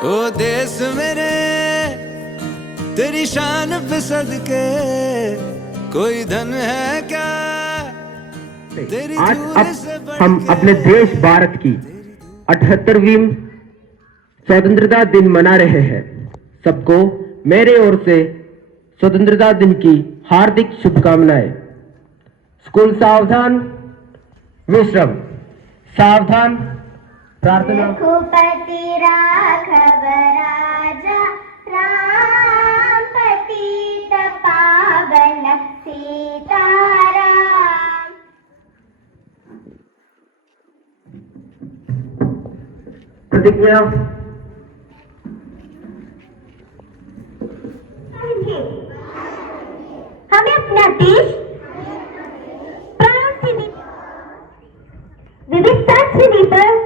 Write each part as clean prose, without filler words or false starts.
ओ देश मेरे तेरी शान पे सदके कोई धन है क्या तेरी आज हम अपने देश भारत की 78वीं स्वतंत्रता दिन मना रहे हैं। सबको मेरे ओर से स्वतंत्रता दिन की हार्दिक शुभकामनाएं। स्कूल सावधान, विश्राम सावधान, प्रार्थना। रघुपति राघव राजा राम पतित पावन सीताराम। प्रतिज्ञा। हमें अपना देश प्राण से विविधता से भीतर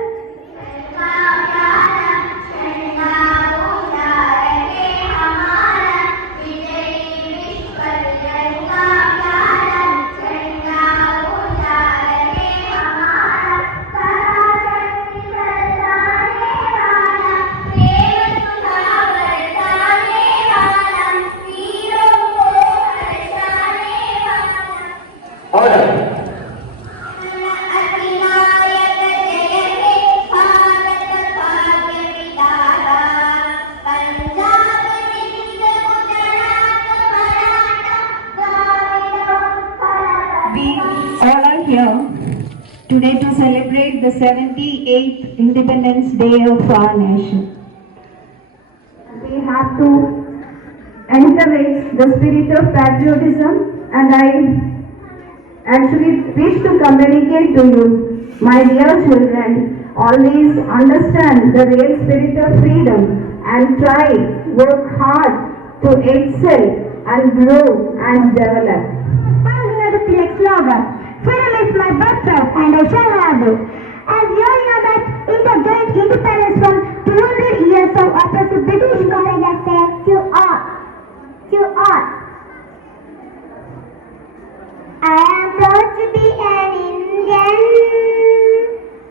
today to celebrate the 78th Independence Day of our nation. We have to encourage the spirit of patriotism, and I actually wish to communicate to you, my dear children, always understand the real spirit of freedom and try, work hard to excel and grow and develop. Freedom is my birthright and I shall have it. As you all know that India gained independence from 200 years of oppressive British colony. I say to all. I am proud to be an Indian.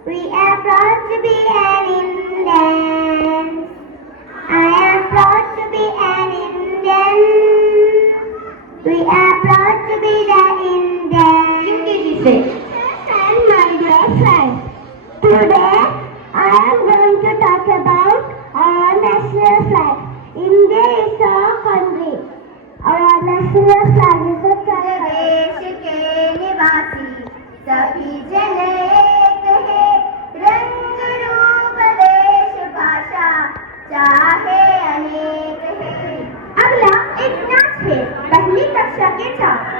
We are proud to be an Indian. I am proud to be an Indian. We are proud to be the Indian. And my dear friends, today I am going to talk about our national flag. India is our country. Our national flag is a tricolor. देश के निवासी सभी जन एक है, रंग रूप देश भाषा चाहे अनेक है। अगला एक नाच है पहली कक्षा के छात्र।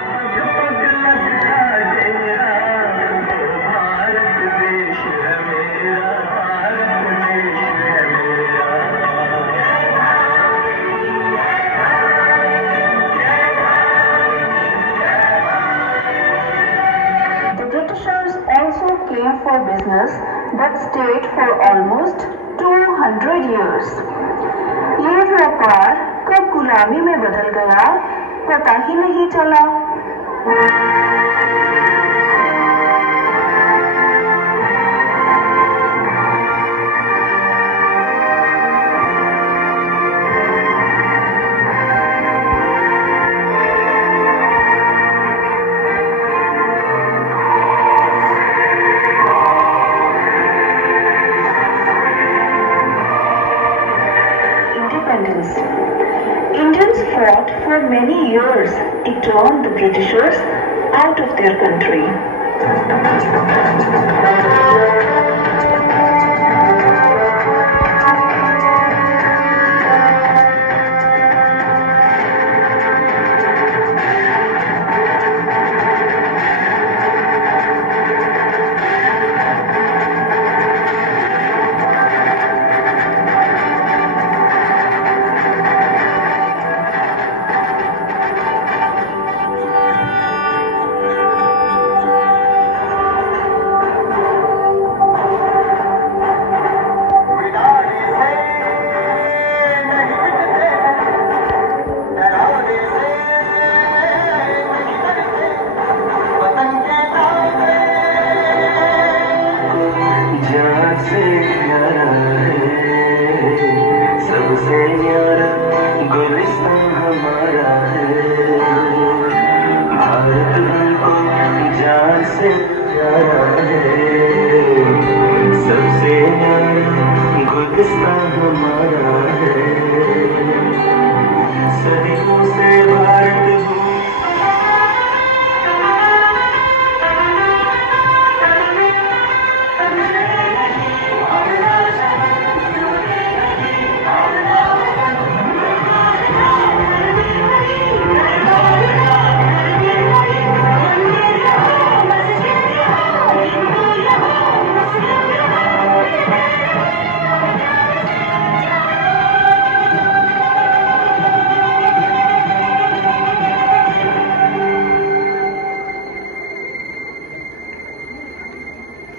Came for business but stayed for almost 200 years. ये व्यापार कब गुलामी में बदल गया पता ही नहीं चला। Indians fought for many years to turn the Britishers out of their country. हमारा है, सदियों से भारत भूमि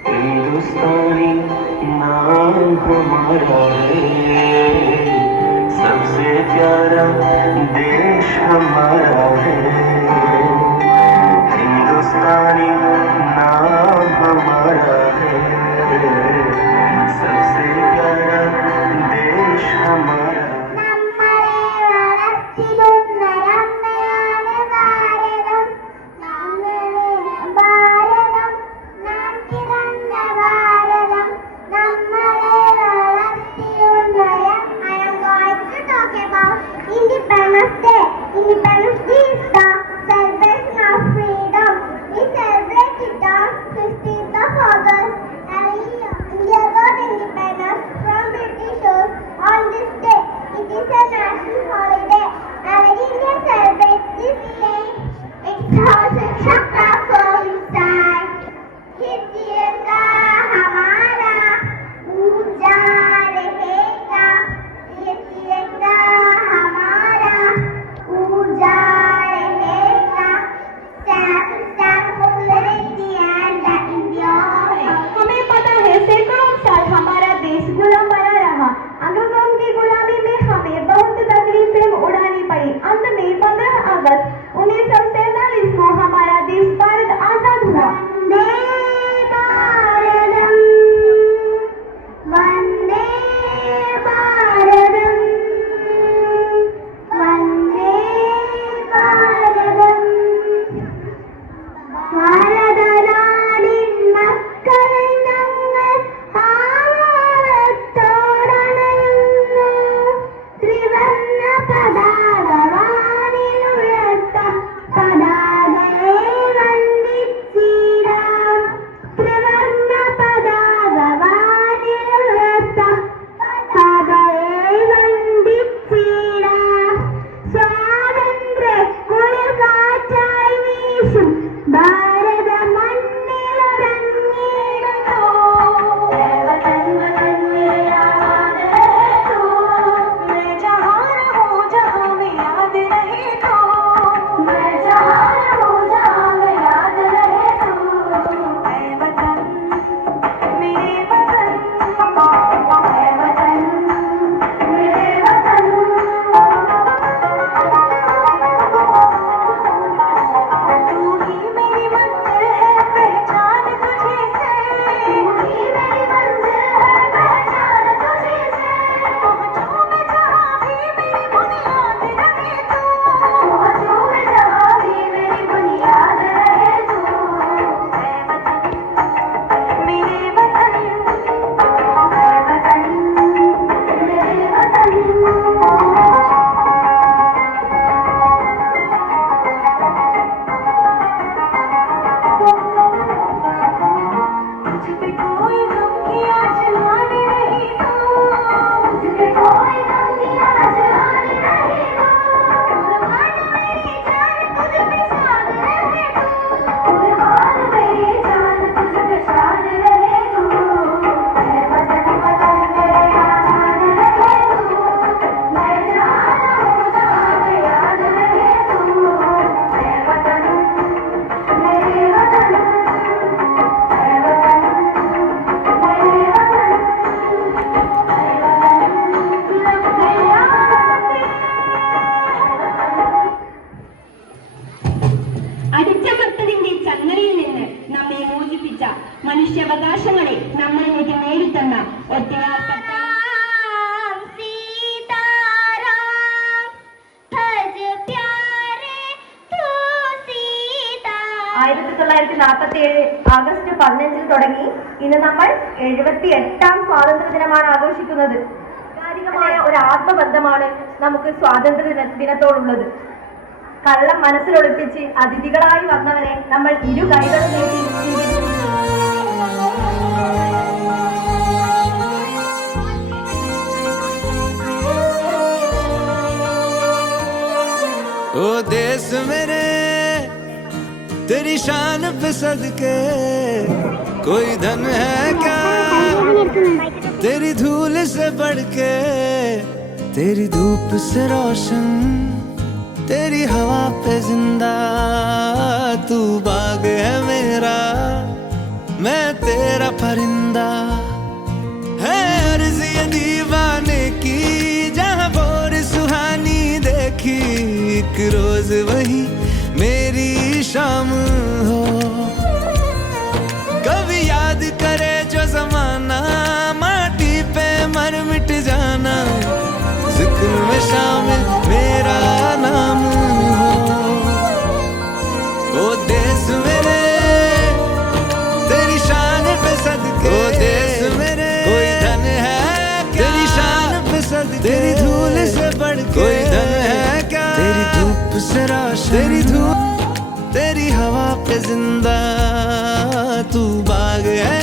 हिंदुस्तानी नाम हमारा है, सबसे प्यारा देश हमारा है, हिंदुस्तानी नाम हमारा है, सबसे प्यारा देश हमारा। Independence Day. Independence Day is the celebration of freedom. We celebrate it on 15th of August every year. India got independence from Britishers on this day. It is a national holiday. Every Indian celebrates this day. It has a chakra for inside. ये तिरंगा हमारा ऊंचा रहेगा. ये तिरंगा हमारा ऊंचा रहेगा. Stand, stand for unity and the India. हमें पता है सैकड़ों साल हमारा देश गुलाम बना रहा। अंग्रेजों की गुलामी में हमें बहुत तकलीफें उड़ानी पड़ी। अंत में 15 अगस्त 1947 को हमारा देश भारत आजाद हुआ। वंदे भारतम, वंदे भारतम, ഭാരതനാടിൻ മക്കൾ ഞങ്ങൾ ആരത്തോടണയുന്നു. ത്രിവർണ്ണ പതാക വാനിലുയർത്താം, പതാകയെ വന്ദിച്ചിടാം. ത്രിവർണ്ണ പതാക വാനിലുയർത്താം, പതാകയെ വന്ദിച്ചിടാം. സ്വാതന്ത്ര്യക്കുളിർ കാറ്റായി വീശും ഭാരത മണ്ണിലുറങ്ങിയിടുന്നു. वतन वतन मेरा याद रहे तू, मैं जहाँ रहूं जहाँ में याद रहे तू, मैं जहाँ रहूं जहाँ में याद रहे तू। ऐ वतन मेरे वतन, ऐ वतन मेरे वतन, तू ही मेरी मंजिल है पहचान तुझे से, तू ही मेरी मंजिल है पहचान तुझे से। पहुंचूं मैं जहाँ भी मेरी बुनियाद रहे तू, पहुंचूं मैं जहाँ भी मेरी बुनियाद रहे तू। ऐ वतन मेरे वतन, ऐ वतन मेरे वतन। मुझ पे कोई गम की आँच लाने नहीं दो, मुझ पे कोई गम की आँच लाने नहीं दो। कुर्बान मेरी जान तुझ पे शान रहे तू, कुर्बान मेरी जान तुझ पे शान रहे तू। ऐ वतन वतन मेरे आबाद रहे तू, मैं जहाँ रहूं जहाँ में याद रहे तू। ऐ वतन मेरे वतन, ऐ वतन मेरे वतन, ऐ वतन लब पे आते। അടിച്ചമർത്തലിന്റെ ചങ്ങലയിൽ നിന്ന് നമ്മെ മോചിപ്പിച്ച മനുഷ്യാവകാശങ്ങളെ നമ്മളിലേക്ക് നേടിത്തന്ന ഒറ്റയാൾപ്പെട്ട सीताराम भज प्यारे तू सीता। 1947 ആഗസ്റ്റ് 15 തുടങ്ങി ഇന്ന് നമ്മൾ 78ാം സ്വാതന്ത്ര്യ ദിനമാണ് ആഘോഷിക്കുന്നത്. ആത്യന്തികമായ ഒരു ആത്മബന്ധമാണ് നമുക്ക് സ്വാതന്ത്ര്യ ദിനത്തോടുള്ളത്. കള്ളം മനസ്സിലൊളിപ്പിച്ച് അതിഥികളായി വന്നവരെ നമ്മൾ ഇരു കൈകളും നീട്ടി സ്വീകരിച്ചു. ओ देश मेरे तेरी शान पे सदके कोई धन है क्या तेरी धूल से बढ़ के, तेरी धूप से रोशन तेरी हवा पे जिंदा, तू बाग है मेरा मैं तेरा परिंदा। है अर्ज़ ये दीवाने की जहाँ बोर सुहानी देखी, एक रोज वही मेरी शाम हो। कभी याद करे जो जमाना माटी पे मर मिट जाना, जिक्र में शामिल मेरा नाम हो। ओ देश मेरे तेरी शान पे सदके, ओ देश मेरे कोई धन है क्या तेरी शान पे सदके, तेरी धूल से बढ़ के कोई धन है क्या तेरी धूप से रोशन, तेरी धूप तेरी हवा पे जिंदा, तू बाग है